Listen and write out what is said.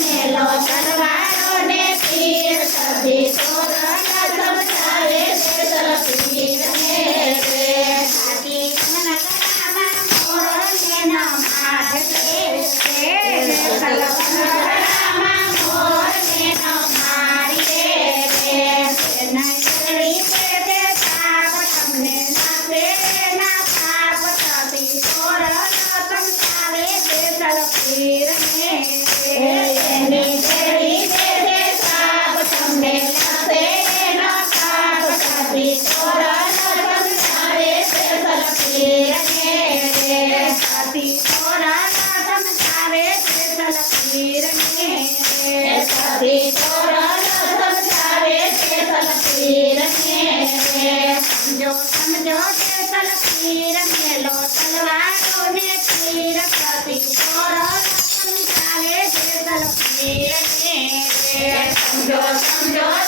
મેલો તલવારો ને તીર સભી તોરણ સમજાવે છે તલપીર ને રે હાથી કનકરામાં મોર ને માઢ છે કનકરામાં મોર ને મારી રે એના કેળી છે તાપ તમને નાખે ના પાપ સભી તોરણ સમજાવે છે તલપીર ને એની કેળી છે તાપ તમને નાખે ના પાપ સભી તોરણ સમજાવે છે તલપીર ને હાથી તોરણ સમજાવે છે તલપીર ને સભી તોરણ સમજાવે છે તલપીર ને સમજો સમજો કે તલપીર મેલો તલવારો ને તીર સભી તોરણ સમજાવે છે તલપીર ને સમજો સમજો